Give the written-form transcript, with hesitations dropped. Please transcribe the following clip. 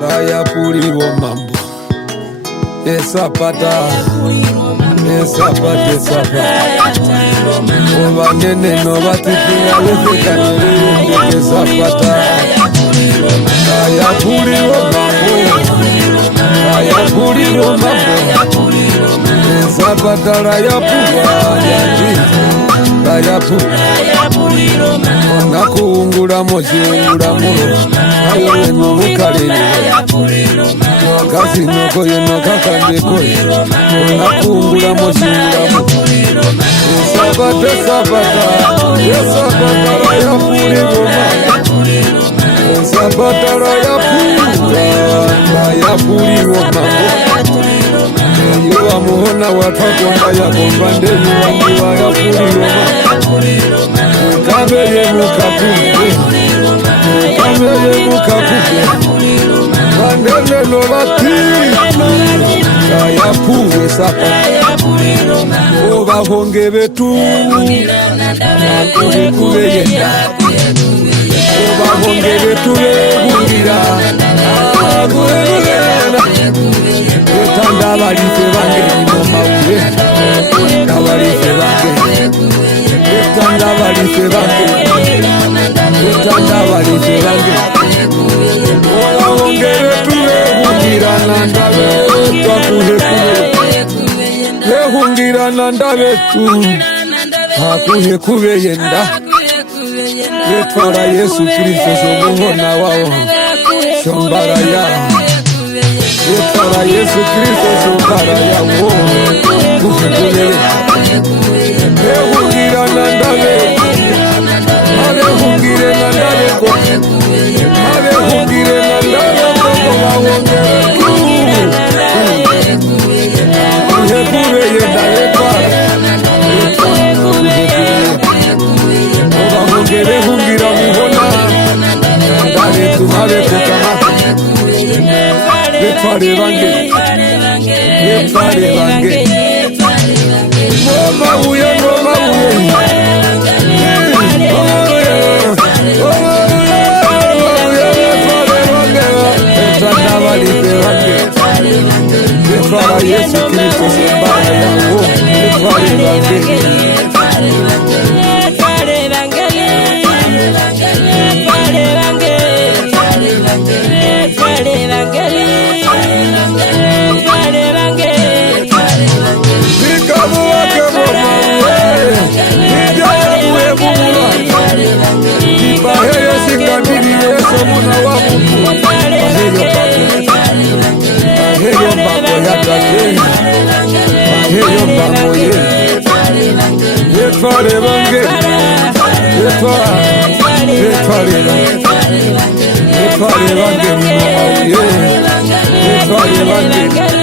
Raya pulirwa mambo esapata obanene nobatipinga lezekaneleyendege esapata raya pulirwa mambo esapata raya pulwa raya pulwa onakuwungulamo kiwungulamulo ayo eno bukalere kasinoko yeno kakambekoye onakuwungulamo kiwungulamu esapata raya pulirwa esapata raya pulirwa mambo eyo wamuhona watwakonda yakomba ndebiwandiwa yapulirwa kabeye mukakupe bandele nobatino kayapuwe sapata obahonge betu nakubekubeyenda obahonge betu behungira etanda abalife bange nimomawuye abalife bange etanda abalife bange olawongere tulehungirana ndabe lehungirana ndabetu hakuhekubeyenda yetwala Yesu Kristo somuhona wawo shombaraya yetwala Yesu Kristo shombaraya wo kuhekubeye lehungirana ndabe abehungire na ndabe ko abehungire na ndabe ko bawongere kuhekubeye ndabe kwa obahongere hungira muhona ndabe tumabe kukama betwale bange nomabuye betwala Yesu Kristo sembaya yawo betwale bange Let's